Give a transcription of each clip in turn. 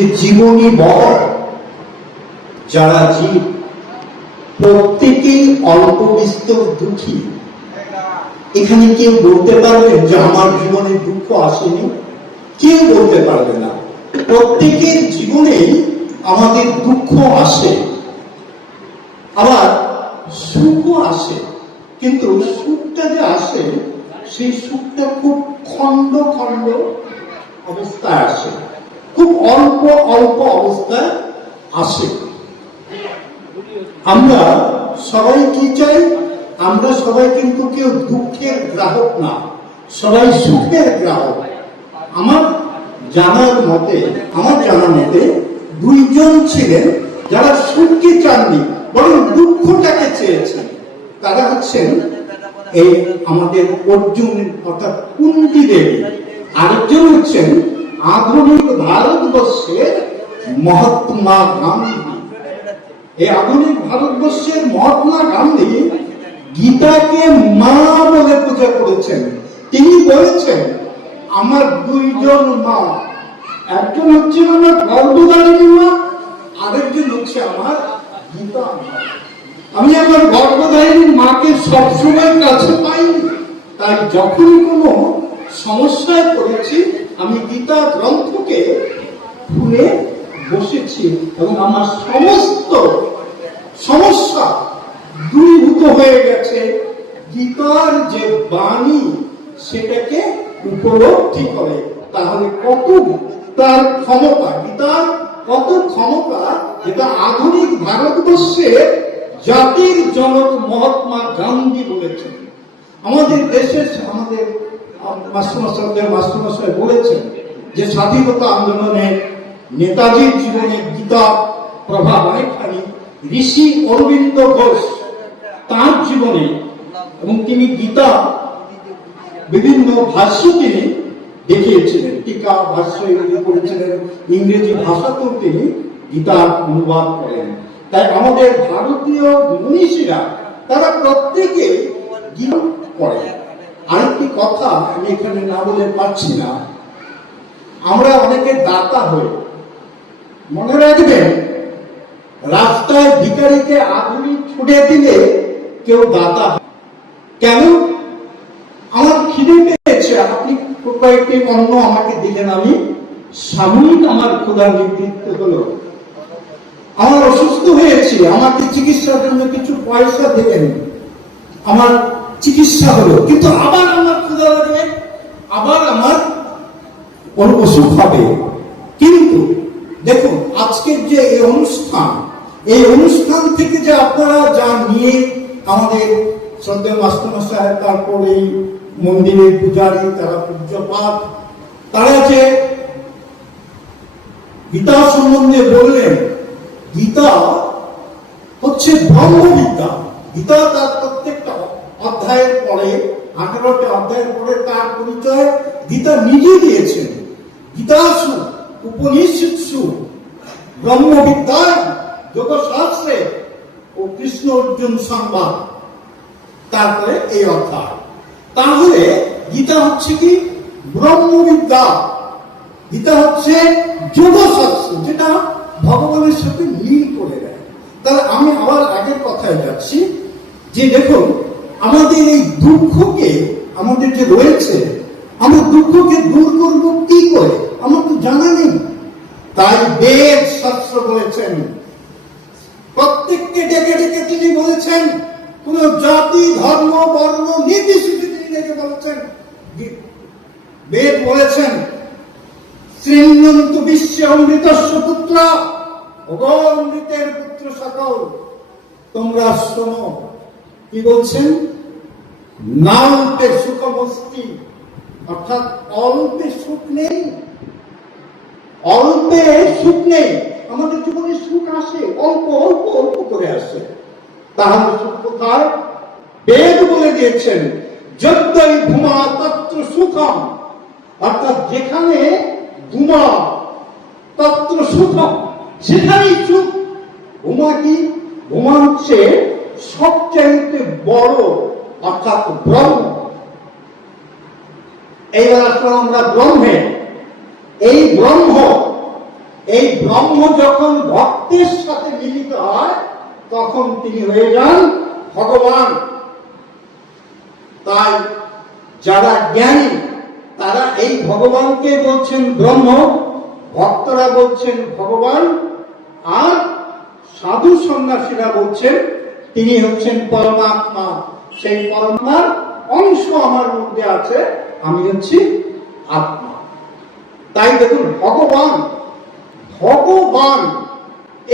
যে জীবনী বর যারা জীব প্রত্যেকেই অল্প বিস্তর দুঃখী। এখানে কেউ বলতে পারবেন যে আমার জীবনে দুঃখ আসেনি? কেউ বলতে পারবে না। প্রত্যেকের জীবনেই আমাদের দুঃখ আসে, আবার সুখও আসে, কিন্তু সুখটা যে আসে সেই সুখটা খুব খন্ড খন্ড অবস্থায় আসে, খুব অল্প অল্প অবস্থায় আসে। আমরা সবাই কি চাই? আমরা সবাই কিন্তু কেউ দুঃখের গ্রাহক না, সবাই সুখের গ্রাহক। আমার জানার মতে দুইজন ছিলেন যারা সুখকে চাননি, বরং দুঃখটাকে চেয়েছেন। তারা হচ্ছেন এই আমাদের অর্জুন অর্থাৎ কুন্তী দেবী, আরেকজন হচ্ছেন আধুনিক ভারতবর্ষের মহাত্মা গান্ধী। এই আধুনিক ভারতবর্ষের মহাত্মা গান্ধী গীতাকে মা বলে পূজা করেছেন। তিনি বলেছেন আমার দুইজন মা, একজন হচ্ছে আমার গর্ভধারিণী মা, আরেকজন হচ্ছে আমার গীতা মা। আমি আমার গর্ভধারিণী মাকে সবসময় কাছে পাইনি, তাই যখন কোনো সমস্যায় পড়েছি আমি গীতা গ্রন্থকে খুলে বসেছি এবং আমার সমস্ত সমস্যা দূরীভূত হয়ে গেছে গীতার যে বাণী সেটাকে উপলব্ধি করে। তাহলে কত তার ক্ষমতা, গীতার কত ক্ষমতা, যেটা আধুনিক ভারতবর্ষের জাতির জনক মহাত্মা গান্ধী বলেছেন। আমাদের দেশের আমাদের মাস্টারমশাই বলেছেন যে স্বাধীনতা আন্দোলনে নেতাজির জীবনে গীতা প্রভাব অনেকখানি। ঋষি অরবিন্দ ঘোষ তার জীবনে, এবং তিনি গীতা বিভিন্ন ভাষ্য তিনি দেখিয়েছিলেন, টিকা ভাষ্য এগুলি করেছিলেন, ইংরেজি ভাষাতেও তিনি গীতার অনুবাদ করেন। তাই আমাদের ভারতীয় মনীষীরা তারা প্রত্যেকে গীতা পড়ে। আরেকটি কথা আমি এখানে না বলে পারছি না, আমরা অনেকে দাতা হই। মনে রাখবেন, রাস্তায় ভিখারিকে আগুনি ছুটে দিলে কেউ দাতা হয়। কেন? আমার খিদে পেয়েছে, আপনি কয়েকটি অন্ন আমাকে দিলেন, আমি সাময়িক আমার ক্ষুধা নিবৃত্ত হলো। আমার অসুস্থ হয়েছি, আমাকে চিকিৎসার জন্য কিছু পয়সা দিলেন, আমার চিকিৎসা হলো, কিন্তু আবার আমার ক্ষুধা লাগবে, আবার আমার অসুখ হবে। কিন্তু দেখুন, আজকের যে এই অনুষ্ঠান থেকে যে আপনারা যা নিয়ে আমাদের শ্রদ্ধেয় মাস্টারমশাই, তারপর এই মন্দিরের পূজারী, তারা পূজ্যপাঠ, তারা যে গীতা সম্বন্ধে বললেন, গীতা হচ্ছে ব্রহ্মবিদ্যা। গীতা তার প্রত্যেকটা অধ্যায়ের পরে, 18টা অধ্যায়ের পরে তার পরিচয় গীতা নিজে দিয়েছেন। গীতাসু উপনিষৎসু ব্রহ্মবিদ্যায় যোগশাস্ত্রে ও কৃষ্ণ অর্জুন সংবাদ, তারপরে এই অধ্যায়। তাহলে গীতা হচ্ছে কি? ব্রহ্মবিদ্যা। গীতা হচ্ছে যোগশাস্ত্র, যেটা ভগবানের সাথে মিল করে দেয়। তাহলে আমি আবার আগের কথায় যাচ্ছি যে দেখুন, আমাদের এই দুঃখকে, আমাদের যে রয়েছে, আমরা দুঃখকে দূর করব কি করে আমার তো জানা নেই। তাই বেদ শাস্ত্র বলেছেন, প্রত্যেককে ডেকে ডেকে তিনি বলেছেন, কোন জাতি ধর্ম বর্ণ নির্বিশেষে তিনি ডেকে বলেছেন। বেদ বলেছেন শৃণ্বন্তু বিশ্বে অমৃতস্য পুত্র, অমৃতের পুত্র সকল তোমরা শোনো। কি বলছেন? নাল্পে সুখমস্তি, অর্থাৎ অল্পে সুখ নেই, অল্পে সুখ নেই। আমাদের জীবনে সুখ আসে, অল্প অল্প অল্প করে আসে। তাহলে সুখ কোথায়? বেদ বলে দিয়েছেন যদ্যই ভূমা তত্র সুখম, অর্থাৎ যেখানে ভূমা তত্র সুখম, সেখানেই সুখ। ভূমা কি? ভূমা হচ্ছে সবচাইতে বড়, অর্থাৎ ব্রহ্ম। এইবার আসলে আমরা ব্রহ্মে, এই ব্রহ্ম, এই ব্রহ্ম যখন ভক্তের সাথে মিলিত হয় তখন তিনি হয়ে যান ভগবান। তাই যারা জ্ঞানী তারা এই ভগবানকে বলছেন ব্রহ্ম, ভক্তরা বলছেন ভগবান, আর সাধু সন্ন্যাসীরা বলছেন তিনি হচ্ছেন পরমাত্মা। সেই পরমাত্মার অংশ আমার মধ্যে আছে, আমি হচ্ছি আত্মা। তাই দেখুন ভগবান, ভগবান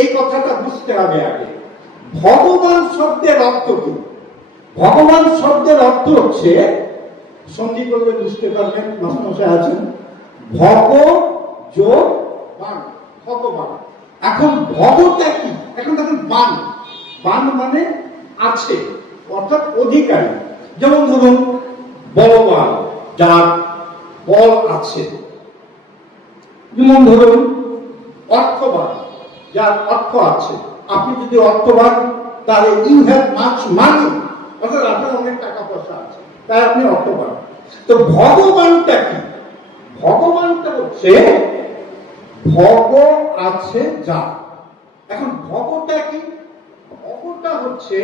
এই কথাটা বুঝতে হবে আগে। ভগবান শব্দের অর্থ কি? ভগবান শব্দের অর্থ হচ্ছে, সন্ধি করলে বুঝতে পারবেন, মাস্টারমশাই আছেন, ভগ যোগ বান, ভগবান। এখন ভগটা কি? এখন দেখুন বান, বান মানে আছে, অর্থাৎ অধিকারী। যেমন ধরুন বলবান, যার বল আছে। যেমন ধরুন অর্থবান, যার অর্থ আছে। আপনি যদি অর্থবান, তাহলে ইউ হ্যাভ মাচ মানি, অর্থাৎ আপনার অনেক টাকা পয়সা আছে, তাই আপনি অর্থবান। তো ভগবানটা কি? ভগবানটা হচ্ছে ভগ আছে যা। এখন ভগটা কি? ভগটা হচ্ছে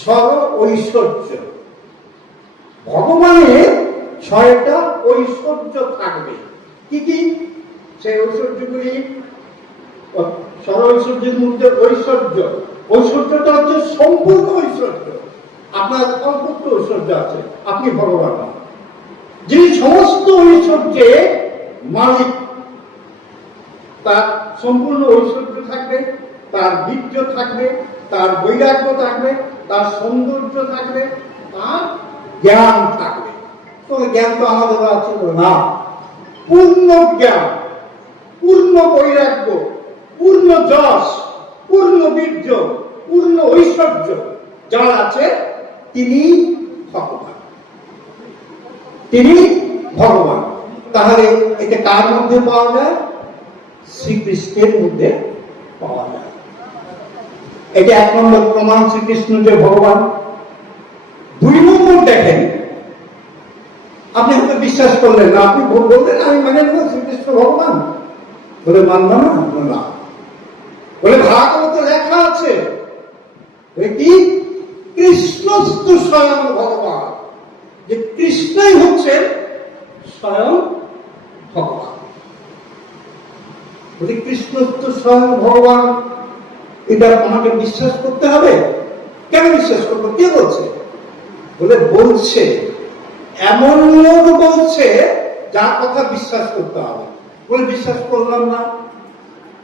সর ঐশ্বর্য। ভগবানের ছয়টা ঐশ্বর্য থাকবে। কি কি সেই ঐশ্বর্যগুলি? সর ঐশ্বর্যের মধ্যে ঐশ্বর্য, ঐশ্বর্যটা হচ্ছে সম্পূর্ণ ঐশ্বর্য। আপনার অল্প ঐশ্বর্য আছে, আপনি ভগবান। যিনি সমস্ত ঐশ্বর্যে মালিক, তার সম্পূর্ণ ঐশ্বর্য থাকবে, তার বীর্য থাকবে, তার বৈরাগ্য থাকবে, তার সৌন্দর্য থাকবে, তার জ্ঞান থাকবে। তবে জ্ঞান তো আমাদের আছে না। পূর্ণ জ্ঞান, পূর্ণ বৈরাগ্য, পূর্ণ যশ, পূর্ণ বীর্য, পূর্ণ ঐশ্বর্য যার আছে তিনি ভগবান, তিনি ভগবান। তাহলে এটা কার মধ্যে পাওয়া যায়? শ্রীকৃষ্ণের মধ্যে পাওয়া যায়। এটা এক নম্বর প্রমাণ শ্রীকৃষ্ণ যে ভগবান। দুই নম্বর দেখেন, আপনি হয়তো বিশ্বাস করলেন না, আপনি বললেন আমি মানে নেব শ্রীকৃষ্ণ ভগবান, বলে মানব না। বলে ভাগবতে লেখা আছে কি? কৃষ্ণস্তু স্বয়ং ভগবান, যে কৃষ্ণই হচ্ছেন স্বয়ং ভগবান। বলে কৃষ্ণস্তু স্বয়ং ভগবান, এটা আমাকে বিশ্বাস করতে হবে। কেন বিশ্বাস করবো? কে বলছে? বলে বলছে এমন লোক বলছে যার কথা বিশ্বাস করতে হবে। বলে বিশ্বাস করলাম না।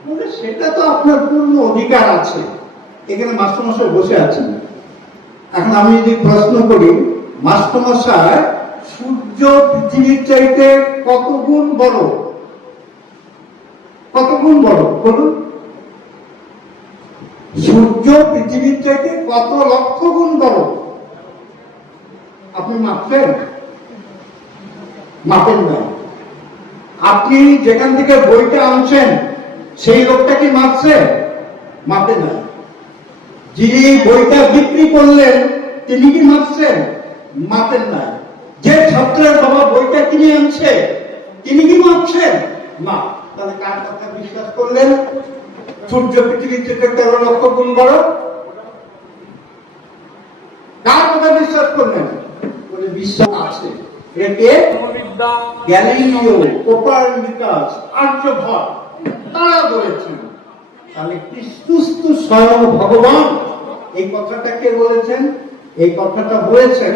বলে সেটা তো আপনার পূর্ণ অধিকার আছে। এখানে মাস্টারমশাই বসে আছেন। এখন আমি যদি প্রশ্ন করি, মাস্টারমশাই সূর্য পৃথিবীর চাইতে কত গুণ বড়? কত গুণ বড় বলুন? সূর্য পৃথিবীর চাইতে কত লক্ষ গুণ বড়? আপনি মাপছেন? মাপেন না। আপনি যেখান থেকে বইটা আনছেন সেই লোকটা কি মাপছে? মাপে না। যিনি বইটা বিক্রি করলেন তিনি কি মাপছেন? মাপেন না। যে ছাত্রের বাবা বইটা কিনে আনছে তিনি কি মাপছেন? না। তাহলে কার কথা বিশ্বাস করলেন? সূর্য পৃথিবীর থেকে 13 লক্ষ গুণ বড়। কার কথা বিশ্বাস করলেন? বলে বিশ্বাস আছে। একে গ্যালিলিও, কোপারনিকাস, আর্যভট্ট তারা বলেছেন। তাহলে কৃষ্ণস্তু স্বয়ং ভগবান, এই কথাটা কে বলেছেন? এই কথাটা বলেছেন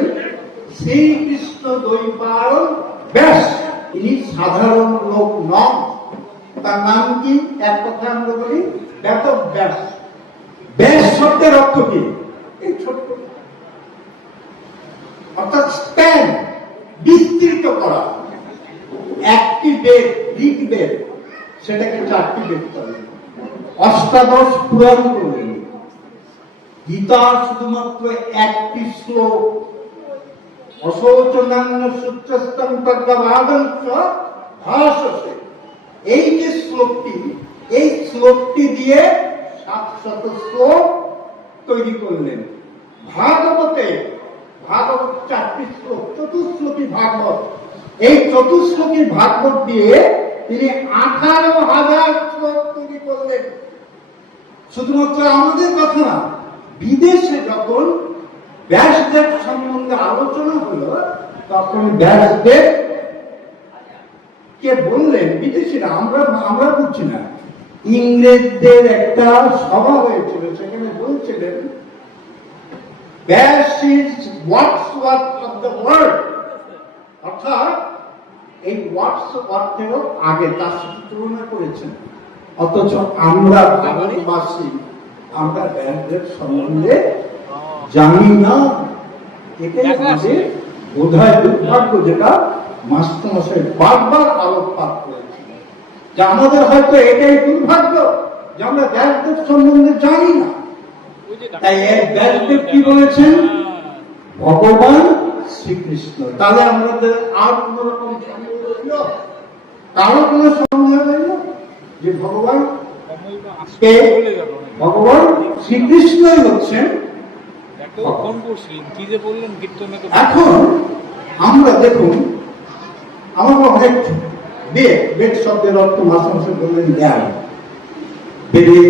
শ্রীকৃষ্ণ দ্বৈপায়ন ব্যাস। ইনি সাধারণ লোক নন। তার নাম কি? এক কথা আমরা বলি বেদব্যাস। ব্যাস শব্দের অর্থ কি? এই ছোট্ট, অর্থাৎ স্প্যান, বিস্তৃত করা। একটি বেদ, ঋগ্বেদ, সেটাকে 4টি বেদ করে, অষ্টাদশ পুরাণ করলেন। গীতা শুধুমাত্র 1টি শ্লোক, অশোচনান্য সূত্রস্তম তদ্ভাবাদংশ ভাষসে। এই যে শ্লোকটি, এই শ্লোকটি দিয়ে 700 শ্লোক তৈরি করলেন। ভাগবতে, ভাগবত 4টি শ্লোক, চতুশ্লোকী ভাগবত। এই চতুশ্লোকী ভাগবত দিয়ে তিনি 18,000 শুধুমাত্র আমাদের কথা না, বিদেশে যখন ব্যাসদেব সম্বন্ধে আলোচনা হলো, তখন ব্যাসদেব কে বললেন, বিদেশিরা, আমরা বুঝছি না, ইংরেজদের একটা সভা হয়েছিল, সেখানে বলছিলেন ব্যাস is Wordsworth of the world, অর্থাৎ এই ওয়ার্ডসওয়ার্থেরও আগে তার সাথে তুলনা করেছেন। অথচ আমরা ভারতবাসী, আমরা ব্যাসদেব সম্বন্ধে জানি না। এটাই আমাদের বোধহয় দুর্ভাগ্য, যেটা মাস্টারমশাই বারবার আলোকপাত করেছেন, যে আমাদের হয়তো এটাই দুর্ভাগ্য যে আমরা ব্যাসদেব সম্বন্ধে জানি না। তাই ব্যাসদেব কি বলেছেন? ভগবান শ্রীকৃষ্ণ। তাহলে আমাদের আর কোন রকম কারো কোন সন্দেহ রইল যে ভগবান শ্রীকৃষ্ণই হচ্ছেন। এখন আমরা দেখুন, আমার অনেক বেদ শব্দের অর্থ মাসে বললেন জ্ঞান। বেদে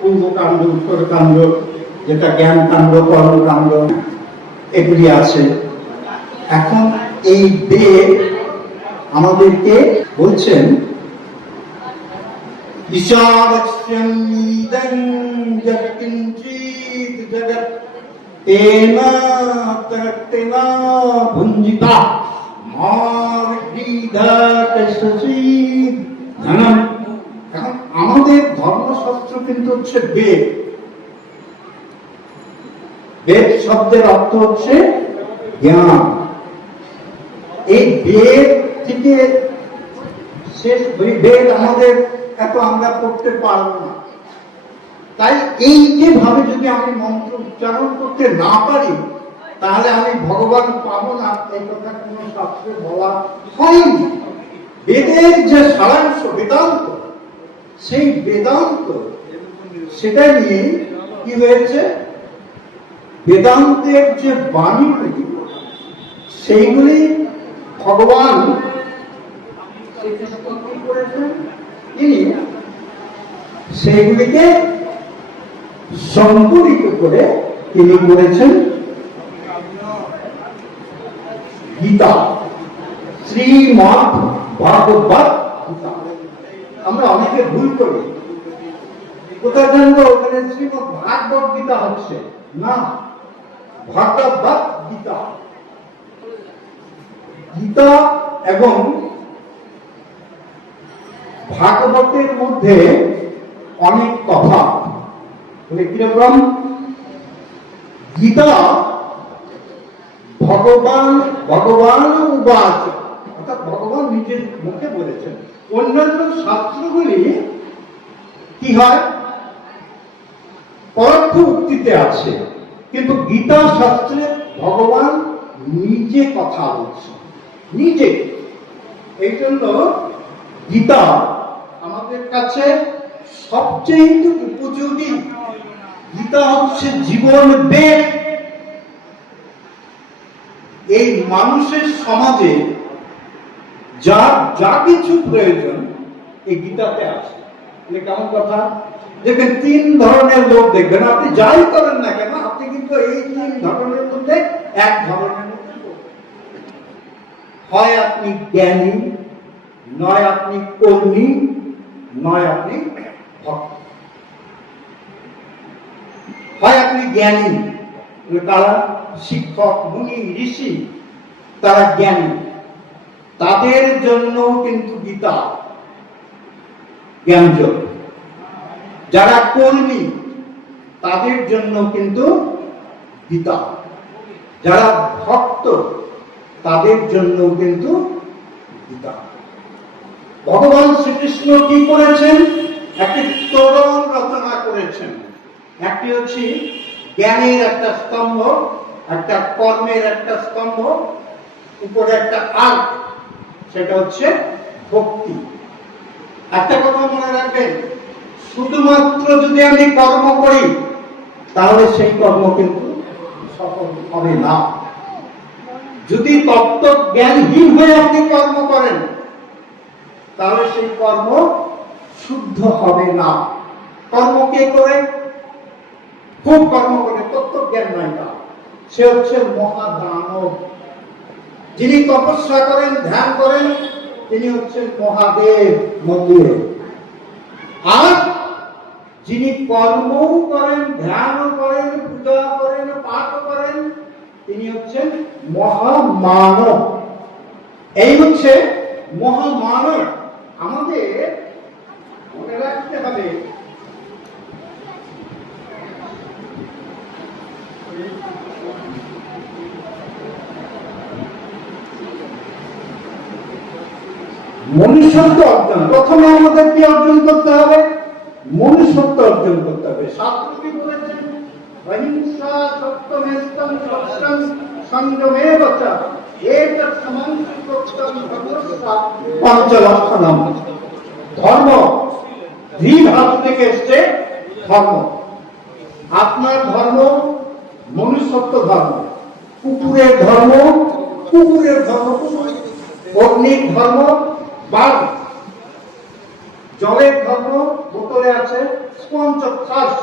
পূর্বকাণ্ড, উত্তরকাণ্ড, যেটা জ্ঞান কাণ্ড, কর্মকাণ্ড, এগুলি আছে। এখন এই বেদ আমাদেরকে বলছেন আমাদের ধর্মশাস্ত্র কিন্তু হচ্ছে বেদ। বেদ শব্দের অর্থ হচ্ছে জ্ঞান। এই বেদ থেকে শেষ বেদ আমাদের এত আমরা পড়তে পারবো না। তাই এই যে ভাবে যদি আমি মন্ত্র উচ্চারণ করতে না পারি, তাহলে আমি ভগবান পাবো না, এই কথা কোন শাস্ত্রে বলা হয়নি। বেদের যে সারাংশ বেদান্ত, সেই বেদান্ত সেটা নিয়ে কি হয়েছে, বেদান্তের যে বাণীগুলি, সেইগুলি ভগবান তিনি সেইগুলিকে সংকলিত করে তিনি করেছেন গীতা, শ্রীমদ্ ভাগবত গীতা। আমরা অনেকে ভুল করি, কোথায় জানবো ওখানে শ্রীমদ্ ভাগবত গীতা হচ্ছে না, ভাগবত গীতা। গীতা এবং ভাগবতের মধ্যে অনেক তফাৎ। কিরকম? গীতা ভগবান উবাচ, অর্থাৎ ভগবান নিজের মুখে বলেছেন। অন্যান্য শাস্ত্রগুলি কি হয়, পরোক্ষ উক্তিতে আছে, কিন্তু গীতা শাস্ত্রে ভগবান নিজে কথা বলছে, নিজে। এই জন্য গীতা আমাদের কাছে সবচেয়ে উপযোগী। গীতা হচ্ছে জীবন বেদ। এই মানুষের সমাজে যা কিছু প্রয়োজন এই গীতাতে আছে। কেমন কথা? দেখবেন 3 ধরনের লোক দেখবেন, আপনি যাই করেন না কেন, আপনি কিন্তু এই 3 ধরনের মধ্যে এক ধরনের মধ্যে, হয় আপনি জ্ঞানী, নয় আপনি কর্মী, নয় আপনি ভক্ত। হয় আপনি জ্ঞানী, তারা শিক্ষক, মুনি, ঋষি, তারা জ্ঞানী, তাদের জন্য কিন্তু গীতা জ্ঞানযোগ। যারা কর্মী, তাদের জন্য কিন্তু গীতা। যারা ভক্ত, তাদের জন্য কিন্তু গীতা। ভগবান শ্রীকৃষ্ণ কি করেছেন? একটি তোরণ রচনা করেছেন। একটি হচ্ছে জ্ঞানের একটা স্তম্ভ, একটা কর্মের একটা স্তম্ভ, উপরে একটা আর্ক, সেটা হচ্ছে ভক্তি। একটা কথা মনে রাখবেন, শুধুমাত্র যদি আমি কর্ম করি তাহলে সেই কর্ম কিন্তু সফল হবে না। যদি তত্ত্ব জ্ঞানহীন হয়ে আপনি কর্ম করেন তাহলে সেই কর্ম শুদ্ধ হবে না। কর্ম কে করে? খুব কর্ম করে, তত্ত্বজ্ঞান নাই তার। সে হচ্ছে মহাদানব। যিনি তপস্যা করেন, ধ্যান করেন, তিনি হচ্ছেন মহাদেব মন্দিরে। আর যিনি কর্মও করেন, ধ্যানও করেন, পূজা করেন, পাঠও করেন, তিনি হচ্ছেন মহামানব। এই হচ্ছে মহামানব। আমাদের মনে রাখতে হবে মনুষ্যত্ব অর্জন। প্রথমে আমাদের কি অর্জন করতে হবে? মনুষ্যত্ব অর্জন করতে হবে। শাস্ত্র কি বলেছেন? অহিংসা সত্যমেস্তং সত্যং সংযমেব চ এতৎ সমঞ্চিতং ধর্মস্য পঞ্চলক্ষণম। ধর্ম ধাতু থেকে এসছে ধর্ম। আপনার ধর্ম মনুষ্যত্ব ধর্ম, কুকুরের ধর্ম কুকুরের ধর্ম, অগ্নির ধর্ম বাঘ, জলের ধর্ম বোতলে আছে স্পঞ্জ থার্স্ট,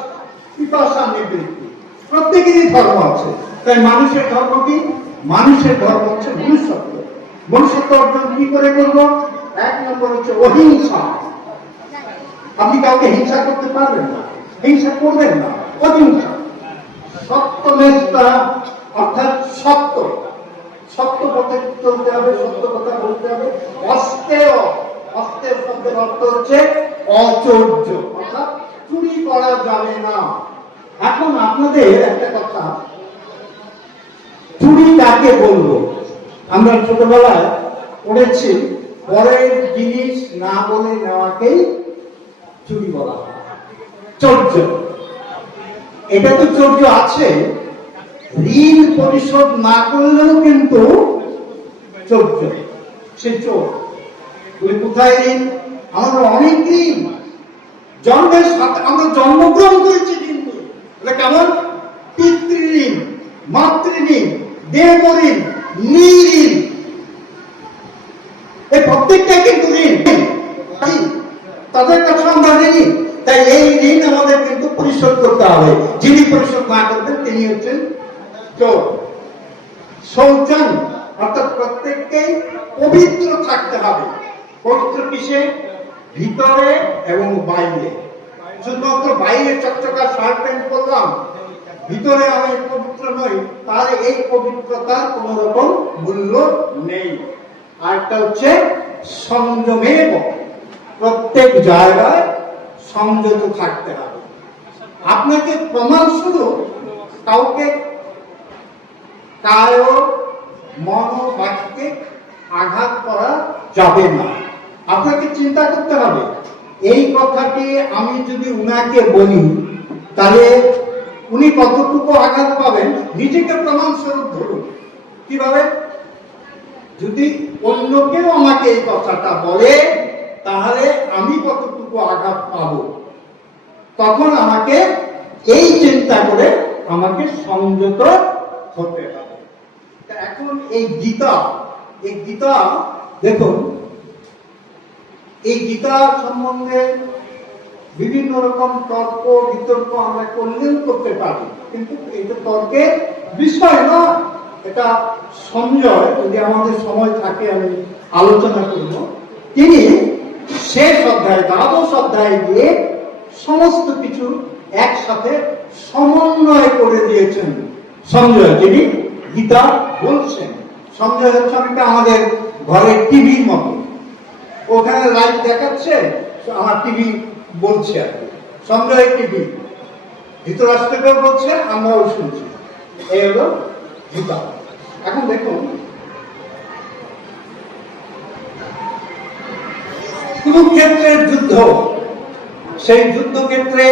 পিপাসা নিবৃত্তি। প্রত্যেকেরই ধর্ম আছে। তাই মানুষের ধর্ম কি? মানুষের ধর্ম হচ্ছে মনুষ্যত্ব। মনুষ্যত্ব অর্জন কি করে করব? এক নম্বর হচ্ছে অহিংসা। আপনি কাউকে হিংসা করতে পারবেন না, হিংসা করবেন না, অহিংসা। সত্যমেষ্টা অর্থাৎ সত্য, সত্য পথে চলতে হবে, সত্য কথা বলতে হবে। অস্তেয়, অস্তেয় শব্দের অর্থ হচ্ছে অচৌর্য, অর্থাৎ চুরি করা যাবে না। এখন আপনাদের একটা কথা, চুরি কাকে বলবো? আমরা ছোটবেলায় পড়েছি পরের জিনিস না বলে নেওয়াকেই চুরি বলা হয়, চৌর্য। এটা তো চৌর্য আছে, ঋণ পরিশোধ না করলেও কিন্তু চৌর্য, সে চোর। কোথায় ঋণ? আমাদের অনেক ঋণ, জন্মের সাথে আমরা জন্মগ্রহণ করেছি কিন্তু এটা কেমন? পিতৃঋণ, মাতৃঋণ, দেবঋণ, নৃঋণ, এই প্রত্যেকটা কিন্তু ঋণ, তাদের কাছে আমরা ঋণী। তাই এই ঋণ আমাদের কিন্তু পরিশোধ করতে হবে। যিনি পরিশোধ না করবেন তিনি হচ্ছেন চোর। শৌচান অর্থাৎ প্রত্যেককেই পবিত্র থাকতে হবে। পবিত্র কিসে? ভিতরে এবং বাইরে। শুধুমাত্র বাইরে চকচকা শার্ট প্যান্ট পরলাম, ভিতরে আমি পবিত্র নই, তাহলে এই পবিত্রতার কোন রকম মূল্য নেই। আরেকটা হচ্ছে সংযমেব, প্রত্যেক জায়গায় সংযত থাকতে হবে। আপনাকে প্রমাণস্বরূপ কাউকে কায় মন বাক্যে আঘাত করা যাবে না। আপনাকে চিন্তা করতে হবে, এই কথাটি আমি যদি উনাকে বলি তাহলে উনি কতটুকু আঘাত পাবেন। নিজেকে প্রমাণস্বরূপ ধরুন। কিভাবে? যদি অন্য কেউ আমাকে এই কথাটা বলে তাহলে আমি কতটুকু আঘাত পাব, তখন আমাকে এই চিন্তা করে আমাকে সংযত হতে হবে। এখন এই গীতা, এই গীতা দেখুন, এই গীতা সম্বন্ধে বিভিন্ন রকম তর্ক বিতর্ক আমরা করলেও করতে পারি, কিন্তু এটা তর্কের বিষয় না। এটা সঞ্জয়, যদি আমাদের সময় থাকে আমি আলোচনা করব, তিনি শেষ অধ্যায়, দ্বাদশ অধ্যায় দিয়ে সমস্ত কিছু একসাথে সমন্বয় করে দিয়েছেন সঞ্জয়, যিনি গীতা বলছেন। সঞ্জয় হচ্ছে অনেকটা আমাদের ঘরের টিভির মতো, ওখানে লাইভ দেখাচ্ছে, আমার টিভি বলছে আর কি। সঞ্জয় টিভি, ধৃতরাষ্ট্রকেও বলছে, আমরাও শুনছি। এই হলো গীতা। এখন দেখুন, কুরুক্ষেত্রের যুদ্ধ, সেই যুদ্ধক্ষেত্রে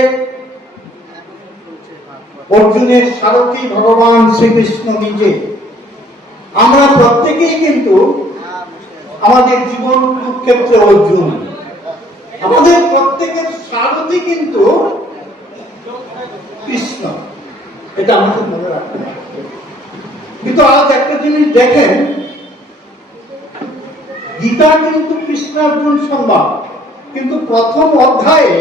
অর্জুনের সারথী ভগবান শ্রীকৃষ্ণ নিজে। আমরা প্রত্যেকেই কিন্তু আমাদের জীবন কুরুক্ষেত্রে অর্জুন, আমাদের প্রত্যেকের সারথী কিন্তু কৃষ্ণ। এটা আমাদের মনে রাখতে হবে। কিন্তু আজ একটা জিনিস দেখেন, গীতা কিন্তু কৃষ্ণার্জুন সংবাদ, কিন্তু প্রথম অধ্যায়ে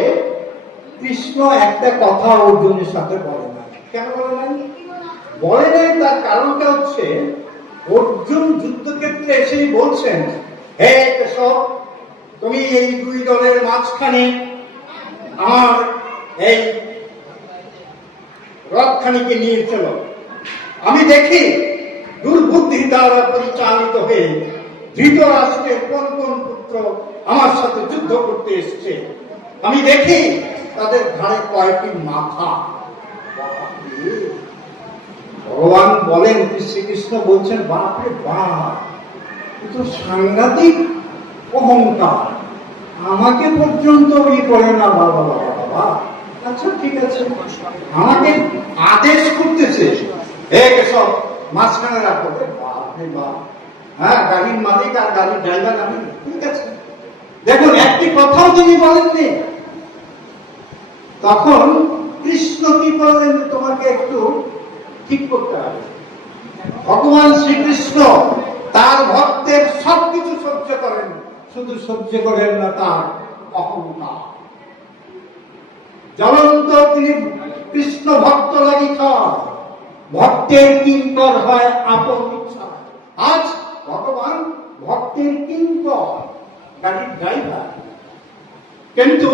কৃষ্ণ একটা কথা অর্জুনের সাথে বলে না। কেন বলে নাই? বলে নাই তার কারণটা হচ্ছে, অর্জুন যুদ্ধক্ষেত্রে এসেই বলছেন, হে কেশব, তুমি এই দুই দলের মাঝখানে আমার এই রথখানিকে নিয়ে চলো। আমি দেখি দুর্বুদ্ধি দ্বারা পরিচালিত হয়ে ধৃতরাষ্ট্রের কোন কোন পুত্র আমার সাথে যুদ্ধ করতে এসছে। আমি দেখি তাদের ঘাড়ে কয়েকটি মাথা। ভগবান বলেন, শ্রীকৃষ্ণ বলছেন, বাপরে বাপ, তো সাংঘাতিক অহংকার, আমাকে পর্যন্ত উনি করে না। বাবা বাবা বাবা, আচ্ছা ঠিক আছে, আমাকে আদেশ করতেছে, হে কেশব মাঝখানে রাখো। বাপরে বাপ, হ্যাঁ, গাড়ির মালিক আর গাড়ির ড্রাইভার আমি, ঠিক আছে। দেখুন, একটি কথাও তিনি বলেননি। তখন কৃষ্ণ কি বলেন, তোমাকে একটু ঠিক করতে হবে। ভগবান শ্রীকৃষ্ণ তার ভক্তের সবকিছু সহ্য করেন, শুধু সহ্য করেন না তার অহংকার। জ্বলন্ত তিনি কৃষ্ণ ভক্ত লাগি খায়, ভক্তের কিঙ্কর হয় আপন ইচ্ছা। আজ ভগবান ভক্তের কিঙ্কর, গাড়ির ড্রাইভার, কিন্তু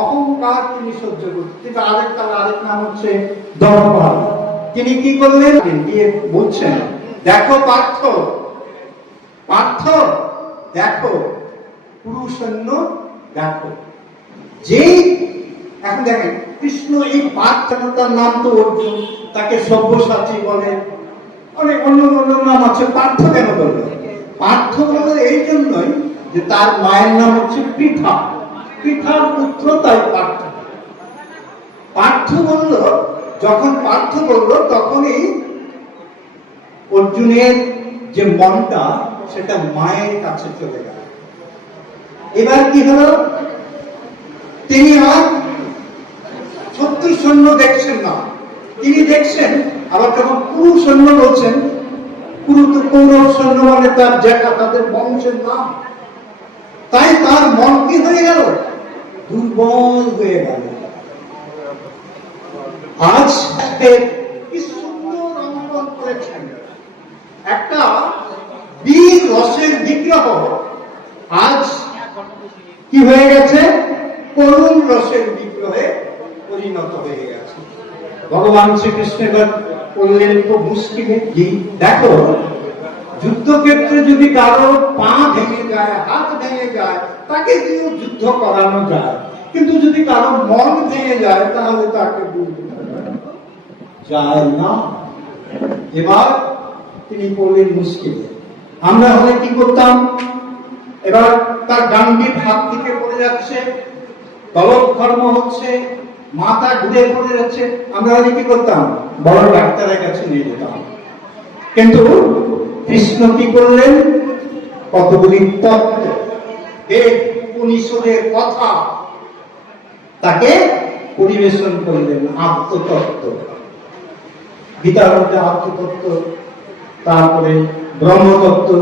অহংকার তিনি সহ্য করতেন। কিন্তু আরেক নাম হচ্ছে দর্পণ। তিনি কি করলেন, দিয়ে বলছেন, দেখো পার্থ, পার্থ দেখো পুরুষন্য দেখো। যেই এখন দেখেন কৃষ্ণ এই পার্থতার নাম তো অর্জুন, তাকে সব্যসাচী বলে, অনেক অন্য অন্য নাম আছে। পার্থ কেন বলবে? পার্থ বলে এই জন্যই যে তার মায়ের নাম হচ্ছে পৃথা, পৃথার পুত্র, তাই পার্থ। পার্থ বলল, যখন পার্থ বলল তখনই অর্জুনের যে মনটা সেটা মায়ের কাছে চলে গেল। এবার কি হলো, তিনি আর শত্রু সৈন্য দেখছেন না, তিনি দেখছেন আবার যখন পুরু সৈন্য বলছেন, পুরু তো কৌরব সৈন্য মানে তার জ্যাঠা, তাদের বংশের নাম। তাই তার মন কি হয়ে গেল, দুর্বল হয়ে গেল। আজ কি সুন্দর অঙ্কন করেছেন, একটা বীর রসের বিগ্রহ আজ কি হয়ে গেছে, করুণ রসের বিগ্রহে পরিণত হয়ে গেছে। ভগবান শ্রীকৃষ্ণ বললেন, তো মুশকিলে কি, দেখো যুদ্ধক্ষেত্রে যদি কারো পা ভেঙে যায়, হাত ভেঙে যায়, তাকে দিয়েও যুদ্ধ করানো যায়, কিন্তু যদি কারো মন ভেঙে যায় তাহলে তাকে যায় না। এবার তিনি বললেন মুশকিলে। আমরা হলে কি করতাম, এবার তার গান্ডীব হাত থেকে পড়ে যাচ্ছে, গলৎকর্ম হচ্ছে, মাথা ঘুরে পড়ে যাচ্ছে, আমরা হলে কি করতাম, বড় ডাক্তারের কাছে নিয়ে যেতাম। কিন্তু কৃষ্ণ কি করলেন, কতগুলি তত্ত্ব, বেদ উপনিষদের কথা তাকে পরিবেশন করলেন। আত্মতত্ত্ব, গীতার মধ্যে আত্মতত্ত্ব, তারপরে ব্রহ্মতত্ত্ব,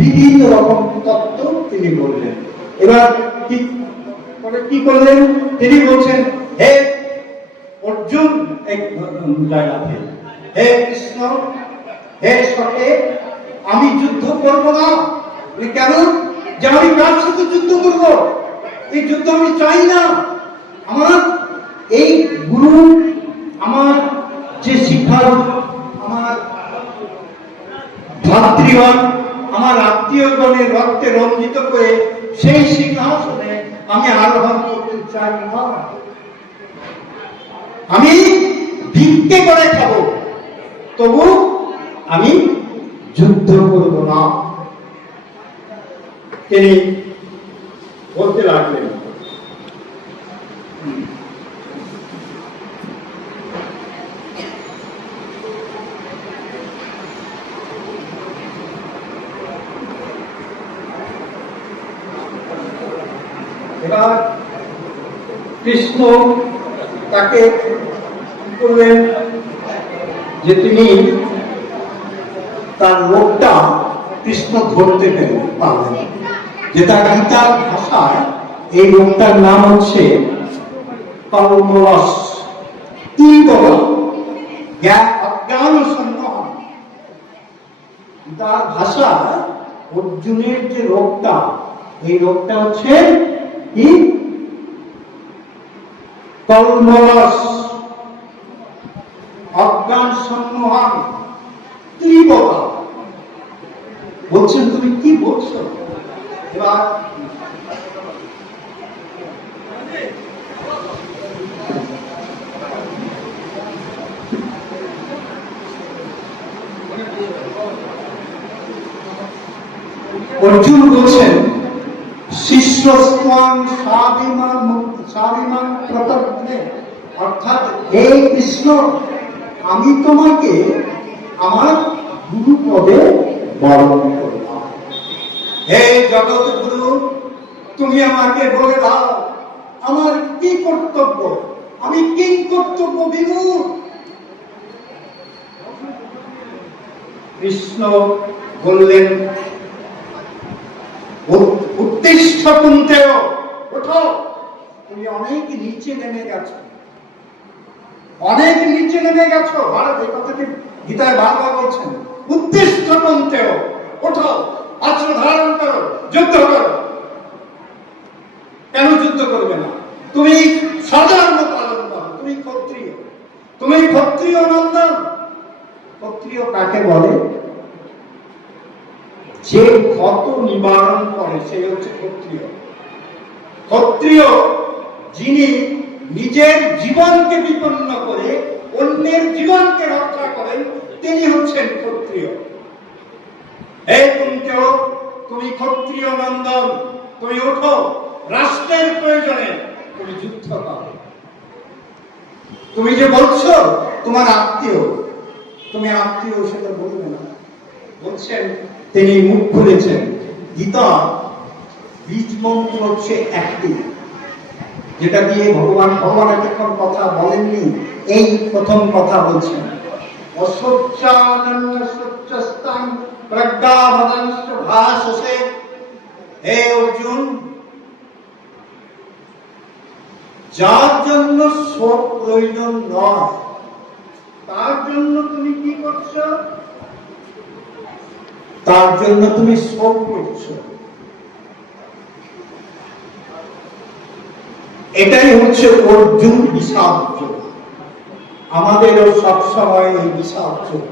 বিভিন্ন রকম তত্ত্ব তিনি বললেন। এবার কি করলেন, তিনি বলছেন, হে অর্জুন, এক জায়গাতে, হে কৃষ্ণ, হে সখে, আমি যুদ্ধ করব না। কেন? যে আমি কার সাথে যুদ্ধ করব? এই যুদ্ধ আমি চাই না। আমার এই গুরু, আমার যে শিক্ষার, আমার ভাতৃগণ, আমার আত্মীয়গণের রক্তে রঞ্জিত করে সেই সিংহাসনে আমি আরোহণ করতে চাই না। আমি ভিক্ষে করে খাব, তবু আমি যুদ্ধ করব না। তিনি বলতে লাগলেন, এবার কৃষ্ণ তাকে বললেন যে তিনি তার রোগটা কৃষ্ণ ধরতে পারলেন, যেটা গীতার ভাষায় এই রোগটার নাম হচ্ছে কর্মরস তীব্র জ্ঞান অজ্ঞান সম্মোহন। তার ভাষা অর্জুনের যে রোগটা, এই রোগটা হচ্ছে কি? কর্মরস, অজ্ঞান সম্মোহন, তীব্রতা। বলছেন তুমি কি বলছো? এবার অর্জুন বলছেন শিষ্যস্ত্বং স্বাভিমান প্রপদ্যে, অর্থাৎ হে কৃষ্ণ, আমি তোমাকে আমার গুরু পদে বরণ করলাম। হে জগৎ গুরু, তুমি আমাকে বলে দাও আমার কি কর্তব্য, আমি কি কর্তব্য বিমূঢ়। কৃষ্ণ বললেন উত্তিষ্ঠ কুন্তেয়, ওঠো, তুমি অনেক নিচে নেমে গেছো, অনেক নিচে নেমে গেছো। ভারত এই কথাটি গীতায় বারবার বলছেন, উত্তিষ্ঠ কুন্তেয়, ওঠো, অস্ত্র ধারণ করো, যুদ্ধ করো। কেন যুদ্ধ করবে না? তুমি সাধারণ পালন করো, তুমি ক্ষত্রিয়, তুমি ক্ষত্রিয় নন্দন। ক্ষত্রিয় কাকে বলে? যে ক্ষত নিবারণ করে সে হচ্ছে ক্ষত্রিয়। ক্ষত্রিয় যিনি নিজের জীবনকে বিপন্ন করে অন্যের জীবনকে রক্ষা করেন, তিনি হচ্ছেন ক্ষত্রিয়। হে কুন্তেয়, তুমি ক্ষত্রিয় নন্দন, তুমি ওঠো, রাষ্ট্রের প্রয়োজনে তুমি যুদ্ধ করো। তুমি যে বলছো তোমার আত্মীয়, তুমি আত্মীয় সেটা বলবে না। বলছেন, তিনি মুখ খুলেছেন। গীতা বীজ মন্ত্র হচ্ছে একটি, যেটা দিয়ে ভগবান এতক্ষণ কথা বলেননি, এই প্রথম কথা বলছেন। অসচ্চানন্য সচ্চস্তাং প্রজ্ঞাবদাংশ ভাসসে। হে অর্জুন, যার জন্য শোক প্রয়োজন নয় তার জন্য তুমি কি করছো? তার জন্য তুমি শোক করছো। এটাই হচ্ছে অর্জুন বিষাদ যোগ। আমাদেরও সবসময় এই বিষাদ যোগ।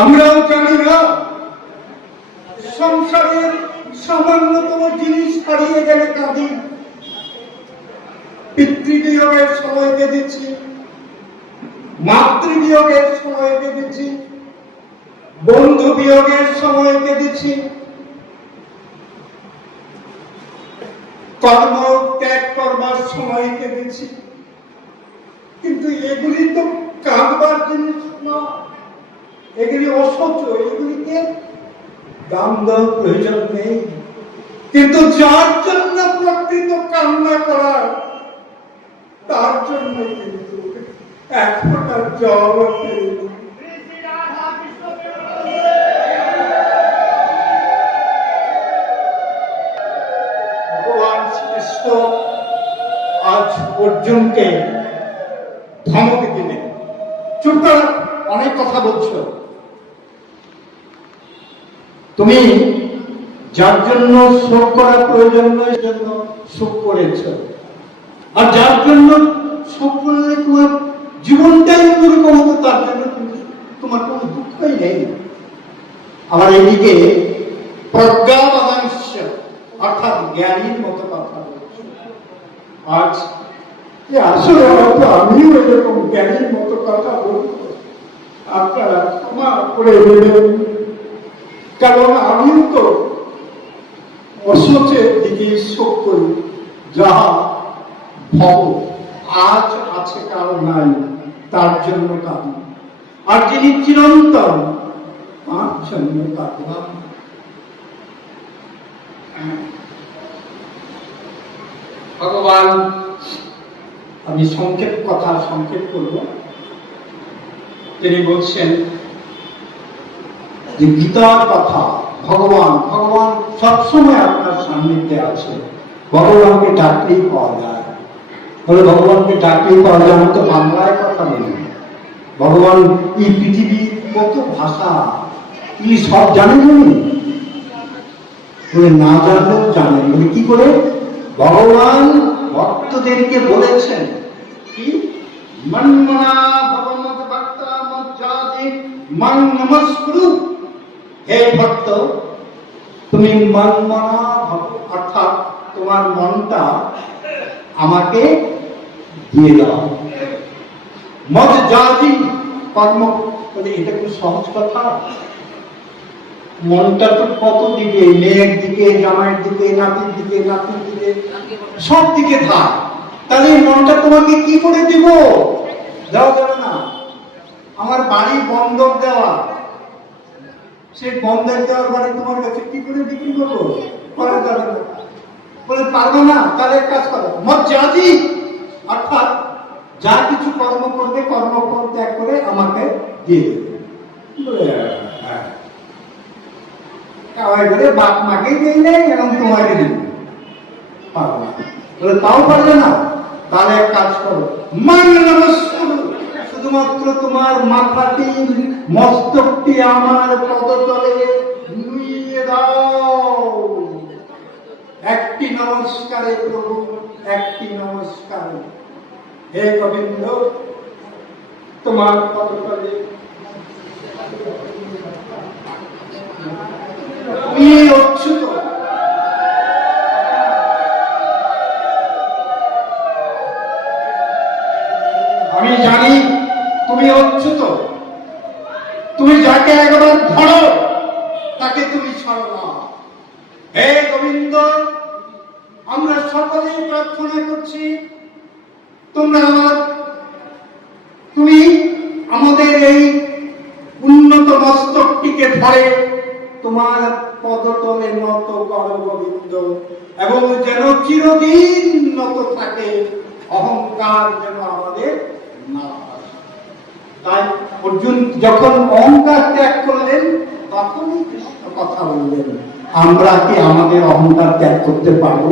আমরাও জানি না, সংসারের সামান্যতম জিনিস হারিয়ে গেলে কাঁদি। পিতৃবিয়োগের সময় কেঁদেছি, মাতৃবিয়োগের সময় কেঁদেছি, বন্ধু বিয়োগের সময় কেঁদেছি, কর্ম ত্যাগ করবার সময় কেঁদেছি। কিন্তু এগুলি তো কাঁদবার জিনিস না, এগুলি অসহ্য, এগুলিকে দাম দেওয়ার প্রয়োজন নেই। কিন্তু যার জন্য প্রকৃত কান্না করার, তার জন্য কিন্তু এক ফোঁটা জল ভগবান শ্রীকৃষ্ণ আজ অর্জুনকে ধমক দিলেন, চুপ কর, অনেক কথা বলছো। তুমি যার জন্য শোক করা প্রয়োজন নয় জন্য শোক করেছ, আর যার জন্য শোক করলে তোমার জীবনটাই অন্যরকম হতো, তার জন্য তোমার কোনো দুঃখই নেই। আবার এদিকে প্রজ্ঞাবাদাংশ, অর্থাৎ জ্ঞানীর মতো কথা বলছে। আজ আসলে হয়তো আমিও এরকম জ্ঞানীর মতো কথা বলবো, আপনারা ক্ষমা করে দেবেন, কারণ আমিও তো অসচের দিকে শোক করি। যাহা ভব আজ আছে কারো নাই, তার জন্য কাঁদি। আর যিনি চিরন্তন, তার জন্য কাঁদলাম। ভগবান, আমি সংক্ষেপ করব। তিনি বলছেন যে গীতার কথা, ভগবান সবসময় আপনার সান্নিধ্যে আছে। ভগবানকে ডাকলেই পাওয়া যায়। বলে ভগবানকে ডাকলেই পাওয়া যায়। আমি তো বাংলায় কথা বলি, ভগবান এই পৃথিবীর কত ভাষা তিনি সব জানেন উনি, বলে না জানলেও জানেন। বলে কি করে? ভগবান ভক্তদেরকে বলেছেন কি, মন্মনা ভগবত ভক্তা মজ্জাতি মন নমস্কুরু। হে ভক্ত, তুমি মন্মনা অর্থাৎ তোমার মনটা আমাকে দিয়ে দাও। মজ্জাতি কর্ম, বলে এটা খুব সহজ কথা। মনটা তো কত দিকে, মেয়ের দিকে, জামাইয়ের দিকে, নাতির দিকে, নাতির দিকে, সব দিকে থাক। তাহলে এই মনটা তোমাকে কি করে দিব? দেওয়া যাবে না। আমার বাড়ি বন্ধক দেওয়া, সেই বন্ধক দেওয়ার বাড়ি তোমার কাছে কি করে বিক্রি করবো? করা যাবে না। বলে পারবো না, তাহলে এক কাজ করো, মজ্জাতি অর্থাৎ যা কিছু কর্ম করবে কর্মফল ত্যাগ করে আমাকে দিয়ে দেবে। হ্যাঁ, বাপ মাকেই দেই নাই এবং তোমাকে দিই, পারবো না। বলে তাও পারবে না, তাহলে এক কাজ করো, মান নমস্কার, শুধুমাত্র তোমার মাথাটি মস্তকটি আমার পদতলে নুইয়ে দাও। একটি নমস্কারে প্রভু, একটি নমস্কারে হে গোবিন্দ তোমার পদতলে অচ্যুত। আমি জানি তুমি অচ্যুত, তুমি যাকে একবার ধরো তাকে তুমি ছাড়ো না। হে গোবিন্দ, আমরা সকলেই প্রার্থনা করছি তুমি আমাদের এই উন্নত মস্তকটিকে ধরে তোমার পদতলে নত করো গোবিন্দ, এবং যেন চিরদিন নত থাকে, অহংকার যেন আমাদের না আসে। তাই অর্জুন যখন অহংকার ত্যাগ করলেন তখনই কৃষ্ণ কথা বললেন, আমরা কি আমাদের অহংকার ত্যাগ করতে পারবো?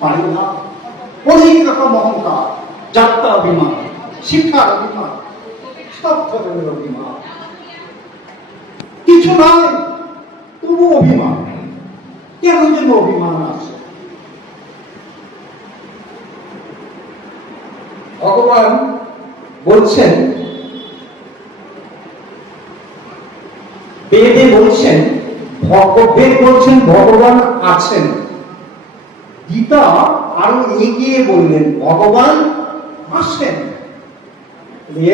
পারি না। অনেক রকম অহংকার, যাত্রা অভিমান, শিক্ষার অভিমান, সব ধরনের অভিমান, কিছু নয় তবু অভিমান। কেন যেন অভিমান আছে? ভগবান বলছেন, বেদে বলছেন, বেদ বলছেন ভগবান আছেন। গীতা আরো এগিয়ে বললেন ভগবান আসেন।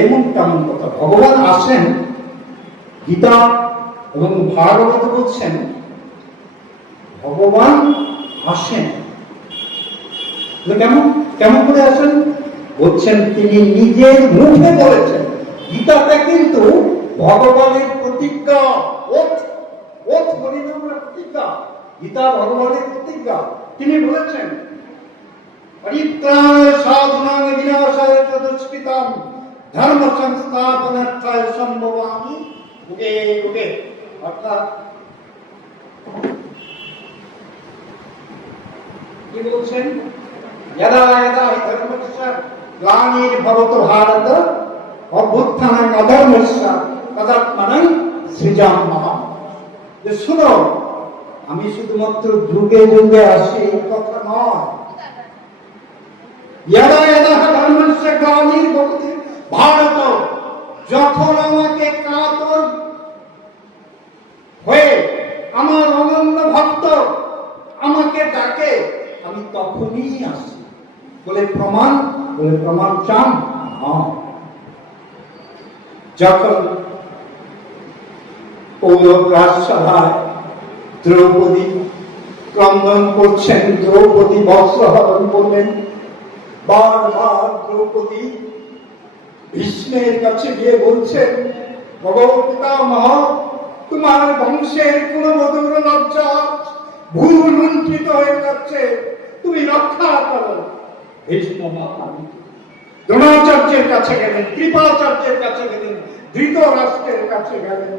এমন কেমন কথা? ভগবান আসেন। গীতা এবং ভাগবত বলছেন ভগবান আসেন। কেমন কেমন করে আসেন? বলছেন তিনি নিজের মুখে বলেছেন। গীতাটা কিন্তু ভগবানের প্রতিজ্ঞা, ওথ বলি না আমরা, প্রতিজ্ঞা। গীতা ভগবানের প্রতিজ্ঞা। তিনি বলেছেন পরিত্রাণায় সাধুনাং বিনাশায় চ দুষ্কৃতাম ধর্ম সংস্থাপনার্থায় সম্ভবামি যুগে যুগে। অর্থাৎ কি বলছেন? যদা যদা হি ধর্মস্য গ্লানির্ভবতু ভারত অভ্যুত্থানাং অধর্মস্য তদাত্মানং সৃজাম্যহম। যে শুনো, আমি শুধুমাত্র যুগে যুগে আসি এই কথা নয়। যদা যদা হি ধর্মস্য গ্লানির্ভবতু ভারত, যখন আমাকে কাতর হয়ে আমার অনন্য ভক্ত আমাকে ডাকে, আমি তখনই আসি। বলে প্রমাণ? বলে প্রমাণ চান? যখন কৌরব রাজসভায় দ্রৌপদী ক্রন্দন করছেন, দ্রৌপদী বস্ত্রহরণ করলেন, বারবার দ্রৌপদী ভীষ্মের কাছে গিয়ে বলছেন, ভগবৎপিতামহ, তোমার বংশের কোন মধুর লজ্জা ভুল লুণ্ঠিত হয়ে যাচ্ছে, তুমি রক্ষা করো। ভীষ্ম দ্রোণাচার্যের কাছে গেলেন, কৃপাচার্যের কাছে গেলেন, ধৃতরাষ্ট্রের কাছে গেলেন,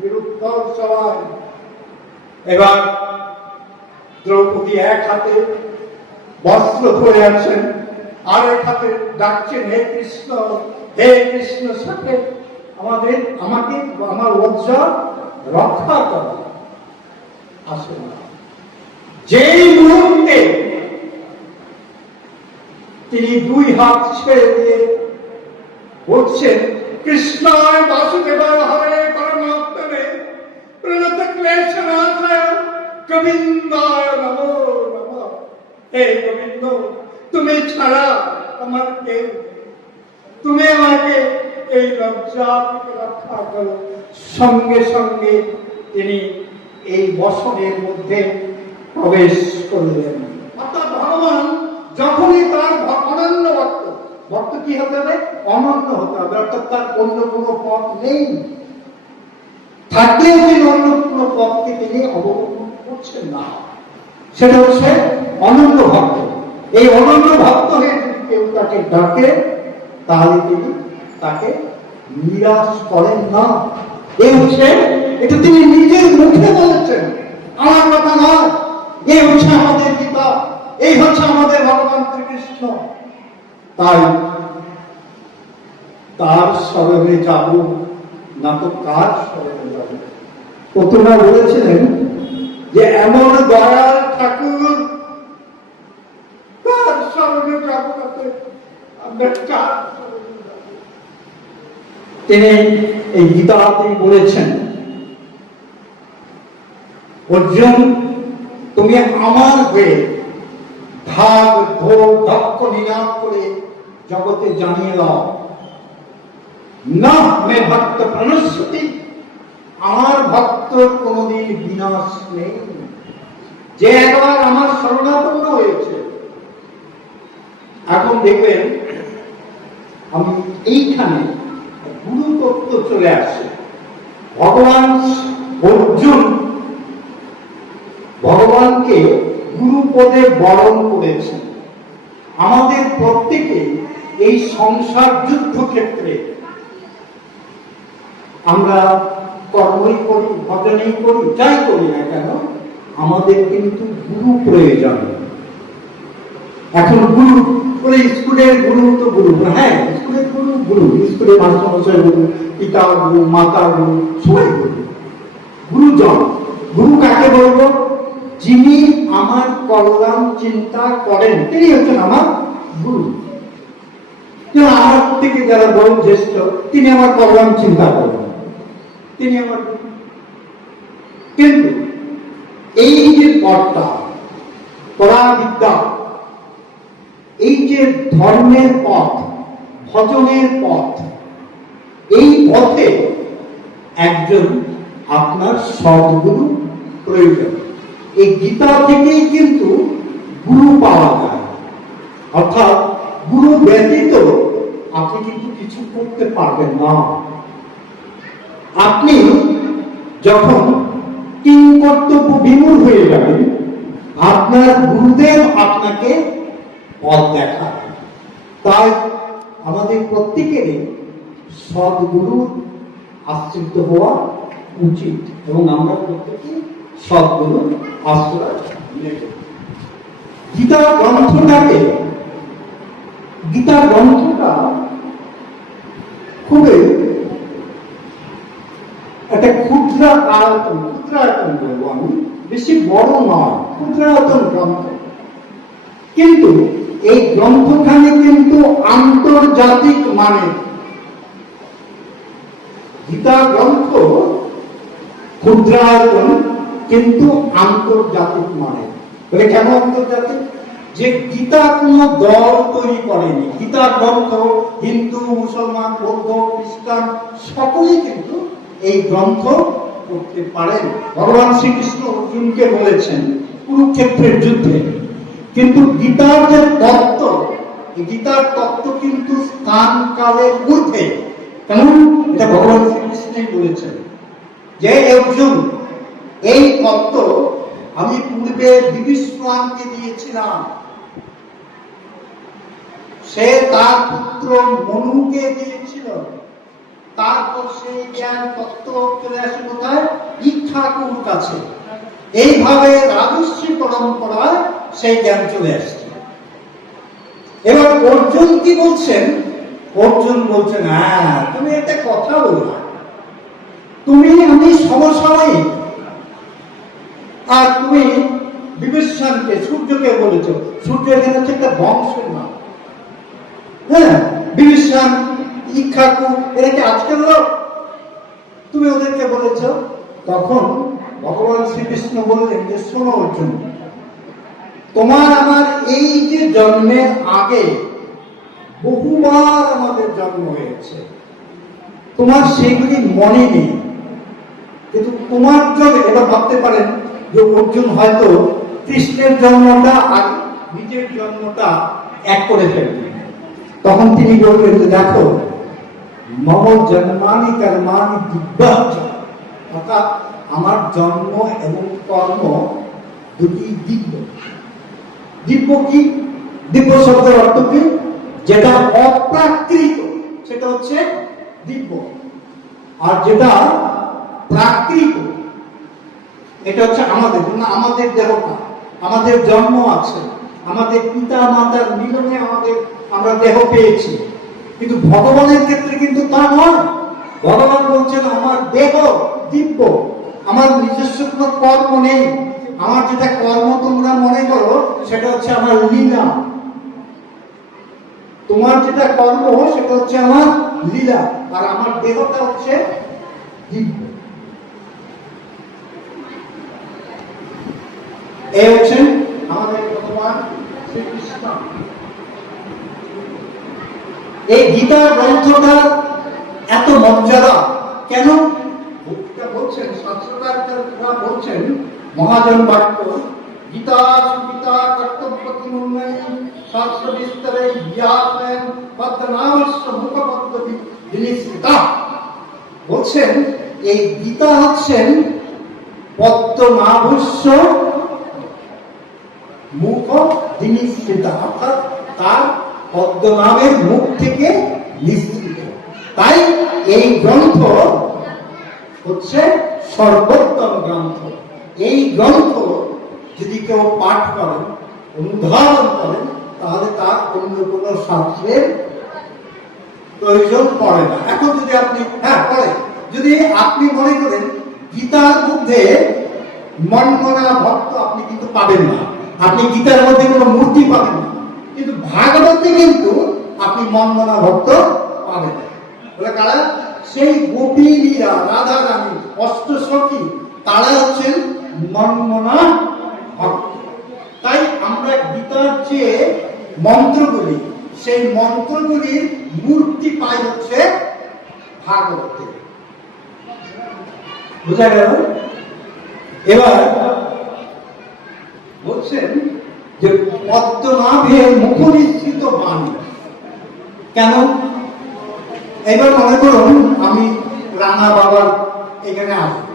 বিরুদ্ধ সবাই। এবার দ্রৌপদী এক হাতে বস্ত্র ধরে আছেন, আর এক হাতে ডাকছেন হে কৃষ্ণ, হে কৃষ্ণ সাথে আমাকে আমার লজ্জা রক্ষা কর। আসে না। যেই মুহূর্তে তিনি দুই হাত ছেড়ে দিয়ে বলছেন কৃষ্ণায় বাসুদেবায় হরে পরমাত্মনে প্রণত ক্লেশনাশায় গোবিন্দায় নমো নমঃ। হে গোবিন্দ, তুমি ছাড়া আমার কেউ, তুমি আমাকে এই লজ্জা থেকে রক্ষা করো। সঙ্গে সঙ্গে তিনি এই বসনের মধ্যে প্রবেশ করলেন। অর্থাৎ ভগবান যখনই তার অনন্য ভক্ত কি হতে হবে? অনন্য হতে হবে। অর্থাৎ তার অন্য কোনো পথ নেই, থাকলেও তিনি অন্য কোনো পথকে তিনি অবলম্বন করছেন না। সেটা হচ্ছে অনন্য ভক্ত। এই অনন্য ভক্ত হয়ে যদি কেউ তাকে ডাকে তাহলে তিনি তাকে নিরাশ করেন না। এটা তিনি নিজের মুখে বলেছেন, আমার কথা নয়। এই হচ্ছে আমাদের গীতা, এই হচ্ছে আমাদের ভগবান শ্রীকৃষ্ণ। তাই তার স্মরণে যাব না তো কার স্মরণে যাব? প্রথমে বলেছিলেন যে এমন দয়াল ঠাকুর কার স্মরণে যাব না তো আমরা কার স্মরণে যাব? তিনি এই গীতাতে বলেছেন অর্জুন, তুমি আমার হয়ে ঢাক ঢোল ঢক্ক নিনাদ করে জগতে জানিয়ে দাও, না মে ভক্ত প্রণশ্যতি, আমার ভক্ত কোনদিন বিনাশ নেই। যে একবার আমার শরণাপন্ন হয়েছে, এখন দেখবেন আমি এইখানে গুরু তত্ত্ব চলে আসে। ভগবান অর্জুন ভগবানকে গুরু পদে বরণ করেছেন। আমাদের প্রত্যেকে এই সংসার যুদ্ধ ক্ষেত্রে আমরা কর্মই করি, ভজনই করি, যাই করি না কেন, আমাদের কিন্তু গুরু প্রয়োজন। এখন গুরু বলে স্কুলের গুরু তো গুরু, হ্যাঁ স্কুলের গুরু গুরু, স্কুলের মাস্টারমশাই গুরু, পিতা গুরু, মাতা গুরু, সবাই গুরু। গুরুজন, গুরু কাকে বলবো? যিনি আমার কল্যাণ চিন্তা করেন, তিনি হচ্ছেন আমার গুরু। আমার থেকে যারা বড় জ্যেষ্ঠ, তিনি আমার কল্যাণ চিন্তা করেন, তিনি আমার গুরু। কিন্তু এই যে পথটা, পরাবিদ্যা, এই যে ধর্মের পথ, ভজনের পথ, এই পথে একজন আপনার সদ্গুরু প্রয়োজন। এই গীতা থেকেই কিন্তু গুরু পাওয়া যায়। অর্থাৎ গুরু ব্যতীত আপনি কিন্তু কিছু করতে পারবেন না। আপনি যখন কিংকর্তব্য বিমূঢ় হয়ে যাবেন, আপনার গুরুদেব আপনাকে পথ দেখায়। তাই আমাদের প্রত্যেকেরই সদ্গুরুর আশ্রিত হওয়া উচিত এবং আমরা প্রত্যেকে সদ্গুরুর আশ্রয় নেব। গীতা গ্রন্থটা খুবই একটা ক্ষুদ্রায়তন বলবো আমি, বেশি বড় নয়, ক্ষুদ্রায়তন গ্রন্থ। কিন্তু এই গ্রন্থখানি কিন্তু আন্তর্জাতিক মানে। গীতা গ্রন্থ ক্ষুদ্রায়তন কিন্তু আন্তর্জাতিক মানে। বলে কেন আন্তর্জাতিক? যে গীতা কোন দল তৈরি করেনি। গীতা গ্রন্থ হিন্দু, মুসলমান, বৌদ্ধ, খ্রিস্টান সকলেই কিন্তু এই গ্রন্থ পড়তে পারেন। ভগবান শ্রীকৃষ্ণ অর্জুনকে বলেছেন কুরুক্ষেত্রের যুদ্ধে। কিন্তু গীতার যে তত্ত্ব, গীতার তত্ত্ব কিন্তু স্থান কালের ঊর্ধ্বে। কেমন? এটা ভগবান শ্রীকৃষ্ণই বলেছেন যে অর্জুন, এই তত্ত্ব আমি পূর্বে বিভীষণকে দিয়েছিলাম, সে তার পুত্র মনুকে দিয়েছিল। তারপর সেই জ্ঞান তত্ত্ব চলে আসে কোথায়? ইক্ষ্বাকুর কাছে। এইভাবে রাজস্বী পরম্পরায় সেই জ্ঞান চলে আসছে। এবার অর্জুন কি বলছেন? অর্জুন বলছেন, হ্যাঁ তুমি একটা কথা বললা, তুমি আমি সমসাময়িক, আর তুমি বিভীষণকে, সূর্যকে বলেছ, সূর্য এখানে হচ্ছে একটা বংশের নাম। হ্যাঁ, বিভীষণ, ইক্ষাকু, এরা কি আজকের লোক? তুমি ওদেরকে বলেছ। তখন ভগবান শ্রীকৃষ্ণ বললেন যে, শোনো অর্জুন, তোমার আমার এই যে জন্মের আগে বহুবার আমাদের জন্ম হয়েছে, তোমার সেগুলি মনে নেই, কিন্তু তোমার জন্য এবার ভাবতে পারেন যে অর্জুন হয়তো কৃষ্ণের জন্মটা আর নিজের জন্মটা এক করে ফেলবেন। তখন তিনি বলবেন যে, দেখো, মম জন্মানি কর্মানি দিব্যাচ, অর্থাৎ আমার জন্ম এবং কর্ম দুটি দিব্য। দিব্য কি? দিব্য শব্দের অর্থ কি? যেটা অপ্রাকৃত সেটা হচ্ছে দিব্য, আর যেটা প্রাকৃত এটা হচ্ছে আমাদের। আমাদের দেহটা, আমাদের জন্ম আছে, আমাদের পিতা মাতার মিলনে আমরা দেহ পেয়েছি, কিন্তু ভগবানের ক্ষেত্রে কিন্তু তা নয়। ভগবান বলছেন, আমার দেহ দিব্য, আমার নিজস্ব কোনো কর্ম নেই, আমার যেটা কর্ম তোমরা মনে করো সেটা হচ্ছে আমার লীলা, তোমার যেটা কর্ম সেটা হচ্ছে আমার লীলা, আর আমার দেহটা হচ্ছে দিব্য। এই হচ্ছেন আমাদের ভগবান শ্রীকৃষ্ণ। এই গীতা গ্রন্থটা এত মর্যাদা কেন? বলছেন শাস্ত্রকাররা বলছেন, মহাজন বাক্য, গীতা সুগীতা কর্তব্য কিমুন্নয়ী শাস্ত্র বিস্তরে ব্যাসেন পদ্মনাভস্য মুখপদ্ম বিনিশ্রিতা। বলছেন এই গীতা হচ্ছেন পদ্মনাভস্য মুখ বিনিশ্রিতা, অর্থাৎ তার পদ্মনাভের মুখ থেকে নিঃসৃত। তাই এই গ্রন্থ হচ্ছে সর্বোত্তম গ্রন্থ। এই গ্রন্থ যদি কেউ পাঠ করেন, অনুধাবন করেন, তাহলে তার অন্য কোনো শাস্ত্রের প্রয়োজন পড়ে না। এখন যদি আপনি পড়ে, যদি আপনি মনে করেন গীতার মধ্যে মনমনা ভক্ত আপনি কিন্তু পাবেন না, আপনি গীতার মধ্যে কোনো মূর্তি পাবেন না, কিন্তু ভাগবতে কিন্তু আপনি মনমনা ভক্ত পাবেন। বলে কারা? সেই গোপী লীলা, রাধা রানী, অষ্টসখী, তারা হচ্ছেন মনমনা ভক্ত। তাই আমরা গীতার যে মন্ত্রগুলি, সেই মন্ত্রগুলির মূর্তি পাই হচ্ছে ভাগবতে। বুঝা গেল? এবার বলছেন যে পদ্মনাভের মুখনিসৃত বাণী কেন? এবার মনে করুন আমি রানা বাবার এখানে আসবো,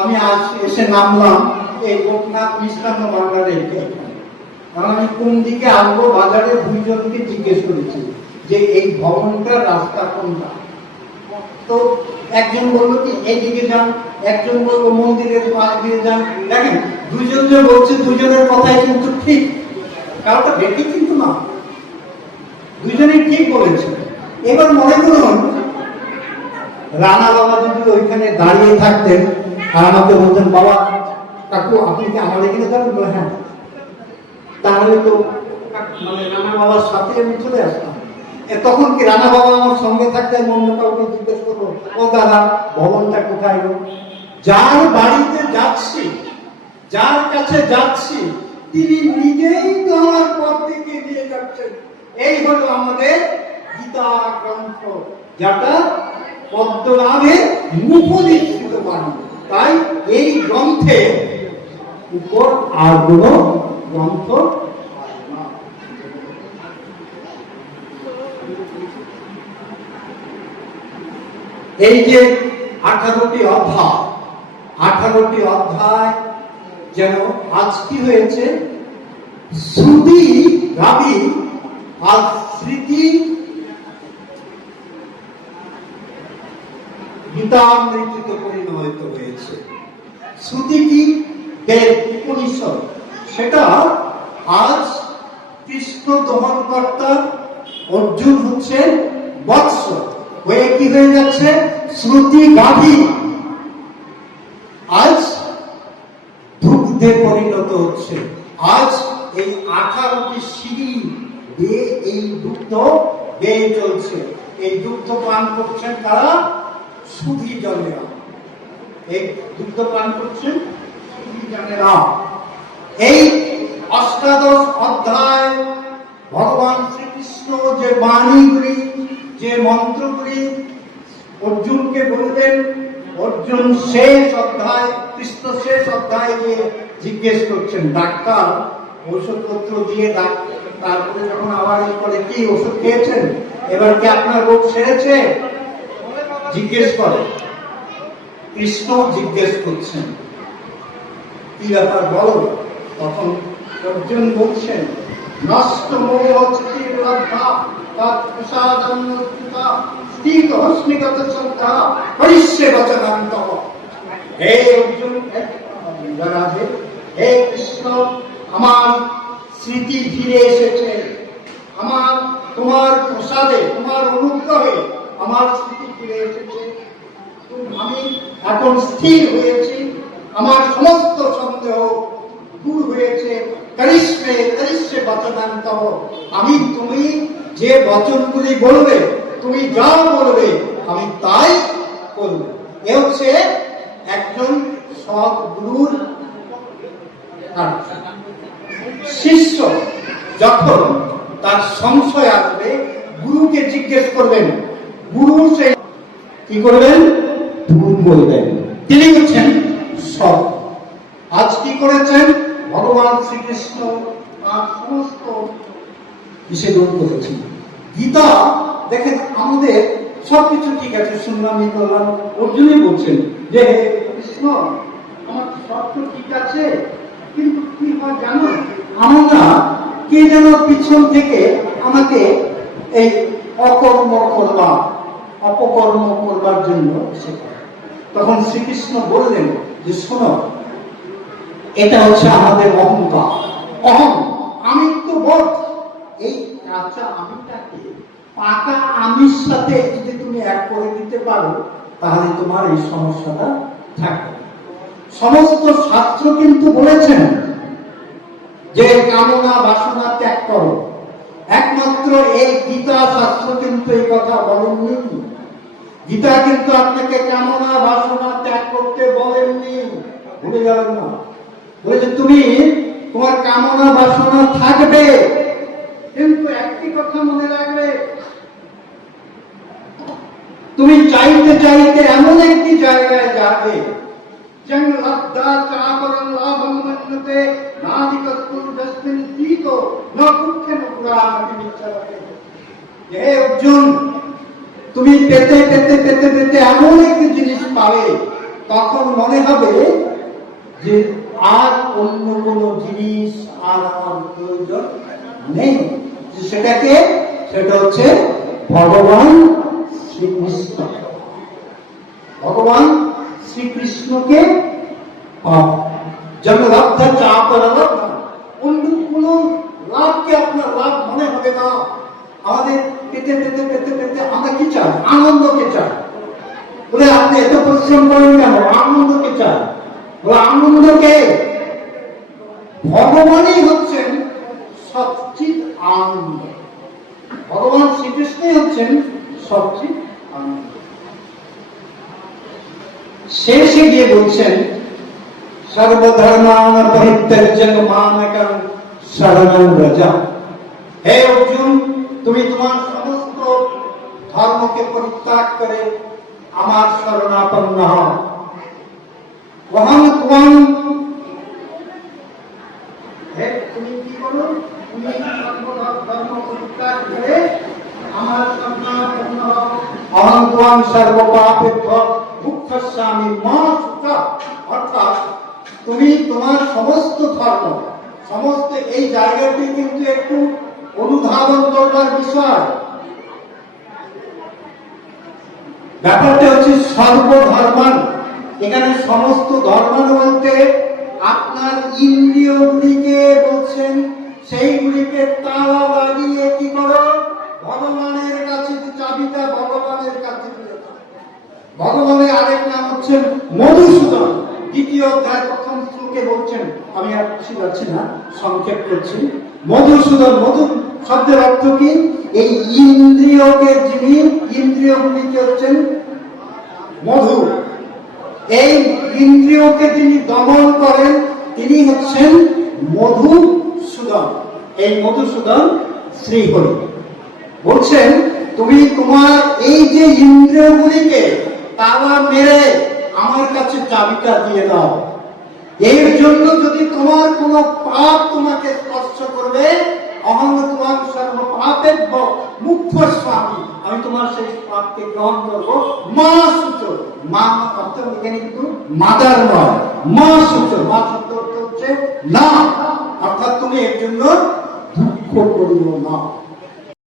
আমি আজ এসে নামলাম এই লোকনাথ মিষ্টান্ন ভান্ডারে, কারণ আমি কোন দিকে আসবো বাজারে দুইজনকে জিজ্ঞেস করেছি যে এই ভবনটার রাস্তা কোনটা। তো একজন বললো কি এইদিকে যান, একজন বললো মন্দিরের পাশ দিয়ে যান। দেখেন দুইজন যে বলছে, দুইজনের কথাই কিন্তু ঠিক, কারোটা বেটি কিন্তু না, দুইজনই ঠিক বলেছে। এবার মনে করুন রানা বাবা যদি ওইখানে দাঁড়িয়ে থাকতেন আর আমাকে বলতেন, বাবা কাকু আপনি কি আমার এখানে যাবেন? হ্যাঁ, তাহলে তো মানে রানা বাবার সাথে আমি চলে আসতাম। তখন কি রানা বাবা আমার সঙ্গে থাকতেন? অন্য কাউকে জিজ্ঞেস করবো, ও দাদা ভবনটা কোথায়? যার বাড়িতে যাচ্ছি, যার কাছে যাচ্ছি, তিনি নিজেই তো আমার পথ থেকে নিয়ে যাচ্ছেন। এই হলো আমাদের গীতা গ্রন্থ, যেটা পদ্মনাভের মুখনিসৃত বাণী। তাই এই গ্রন্থের উপর আর কোন গ্রন্থ না। এই যে 18টি অধ্যায়, 18টি অধ্যায় যেন আজ কি হয়েছে, শ্রুতি গাবি আর স্মৃতি গীতামৃত পরিণত হয়েছে। শ্রুতি কি? বেদ, উপনিষদ, সেটা আজ কৃষ্ণ দমনকর্তা, অর্জুন হচ্ছে বৎস, হয়ে কি হয়ে যাচ্ছে? শ্রুতি গাভী আজ দুগ্ধে পরিণত হচ্ছে। আজ এই 18টি সিঁড়ি বেয়ে এই দুগ্ধ বেয়ে চলছে। এই দুগ্ধ পান করছেন কারা? সুধী জনেরা। এই দুগ্ধ পান করছেন সুধী জনেরা। এই অষ্টাদশ অধ্যায় ভগবান শ্রীকৃষ্ণ যে বাণীগুলি, যে মন্ত্রগুলি অর্জুনকে বললেন, অর্জুন শেষ অধ্যায়, কৃষ্ণ শেষ অধ্যায় যে জিজ্ঞেস করছেন, ডাক্তার ওষুধপত্র দিয়ে তারপরে যখন আবার করে, কি ওষুধ খেয়েছেন, এবার কি আপনার রোগ সেরেছে, জিজ্ঞেস করে। কৃষ্ণ জিজ্ঞেস করছেন কি ব্যাপার বলো। তখন অর্জুন বলছেন, নষ্ট মোহ চিতির লব্ধা তৎ প্রসাদান্নস্তুতা স্থিত অস্মিগত শ্রদ্ধা হরিষ্যে বচনান্তঃ। হে অর্জুন, হে কৃষ্ণ, আমার স্মৃতি ফিরে এসেছে, আমার তোমার প্রসাদে, তোমার অনুগ্রহে আমার স্মৃতি ফিরে এসেছে। আমি এখন স্থির হয়েছি, আমার সমস্ত সন্দেহ দূর হয়েছে। করিষ্যে করিষ্যে বচনান্তঃ। আমি তুমি যে বচনগুলি বলবে, তুমি যা বলবে আমি তাই করব। এ হচ্ছে একজন সৎগুরুর শিষ্য যখন তার সংশয় আসবে, গুরুকে জিজ্ঞেস করবেন, গুরু সে কি করবেন? দূর করবেন। তিনি হচ্ছেন সৎ। আজ কি করেছেন ভগবান শ্রীকৃষ্ণ? তার সমস্ত বিষয় দূর করেছেন। গীতা দেখেন, আমাদের সবকিছু ঠিক আছে, শুনলাম, ই করলাম। অর্জুনই বলছেন যে হে কৃষ্ণ, আমার সব তো ঠিক আছে, কিন্তু কি হয় জানো, আমরা কে যেন পিছন থেকে আমাকে এই অকর্ম করবার, অপকর্ম করবার জন্য শেখায়। তখন শ্রীকৃষ্ণ বললেন যে শোনো, এটা হচ্ছে আমাদের অহংকার, অহং, আমিত্ব বোধ। এই কাঁচা আমিটাকে পাকা আমির সাথে যদি তুমি এক করে দিতে পারো, তাহলে তোমার এই সমস্যাটা থাকবে। সমস্ত শাস্ত্র কিন্তু বলেছেন যে কামনা বাসনা ত্যাগ করো। একমাত্র এই গীতা শাস্ত্র কিন্তু এই কথা বলেননি। গীতা কিন্তু আপনাকে কামনা বাসনা ত্যাগ করতে বলেননি, ভুলে যাবেন না। বলেছে তুমি, তোমার কামনা বাসনা থাকবে, কিন্তু একটি কথা মনে রাখবে, তুমি চাইতে চাইতে এমন একটি জায়গায় যাবে, হে অর্জুন, তুমি পেতে পেতে পেতে পেতে এমন একটি জিনিস পাবে, তখন মনে হবে যে আর অন্য কোন জিনিস আর আমার প্রয়োজন নেই। সেটাকে, সেটা হচ্ছে ভগবান শ্রীকৃষ্ণ। ভগবান শ্রীকৃষ্ণকে যেন লাভটা চা করা লাভ, অন্য কোন লাভকে আপনার লাভ মনে হবে না। আমাদের পেতে পেতে পেতে পেতে আমরা কি চাই? আনন্দকে চাই। বলে আপনি এত পরিশ্রম করেন কেন? আনন্দকে চাই। বলে আনন্দকে, ভগবানই হচ্ছেন সচ্চিৎ আনন্দ। ভগবান শ্রীকৃষ্ণই হচ্ছেন সচ্চিৎ আনন্দ। শেষে গিয়ে বলছেন, সর্বধর্মান পরিত্যাজ্য মামেকং শরণং ব্রজ। হে অর্জুন, তুমি তোমার সমস্ত ধর্মকে পরিত্যাগ করে আমার শরণাপন্ন হও। অহং ত্বং, তুমি কি করো? তুমি সর্বধর্ম পরিত্যাগ করে আমার শরণাপন্ন হও। অহং ত্বং সর্বপাপেভ্যো মুক্তস্যামি মা সুখা। অর্থাৎ তুমি তোমার সমস্ত ধর্ম, সমস্ত এই জায়গাটি কিন্তু একটু অনুধাবন করবার বিষয়। ব্যাপারটা হচ্ছে সর্বধর্মান। এখানে সমস্ত ধর্মান বলতে আপনার ইন্দ্রিয়গুলিকে বলছেন সেইগুলিকে তালা লাগিয়ে কি করো, ভগবানের কাছে চাবিটা ভগবানের কাছে দিয়ে দাও। ভগবানের আরেক নাম হচ্ছেন মধুসূদন। দ্বিতীয় অধ্যায় প্রথম শ্লোকে বলছেন, আমি আর খুশি যাচ্ছি না, সংক্ষেপ করছি। মধুসূদন, মধু শব্দের অর্থ কি? এই ইন্দ্রিয়কে যিনি, ইন্দ্রিয়গুলিকে হচ্ছেন মধু, এই ইন্দ্রিয়কে যিনি দমন করেন তিনি হচ্ছেন মধুসূদন। এই মধুসূদন শ্রীহরি। বলছেন তুমি তোমার এই যে ইন্দ্রিয়গুলিকে তালা মেরে আমার কাছে চাবিটা দিয়ে দাও। এর জন্য যদি তোমার কোনো পাপ তোমাকে স্পর্শ করবে, অহং তোমার সর্ব পাপের মুখ্য স্বামী, আমি তোমার সেই পাপকে গ্রহণ করবো। মা সূত্র, মা অর্থ এখানে কিন্তু মাদার নয়, মা সূত্র, মা শব্দ অর্থ হচ্ছে না, অর্থাৎ তুমি এর জন্য দুঃখ করিও না।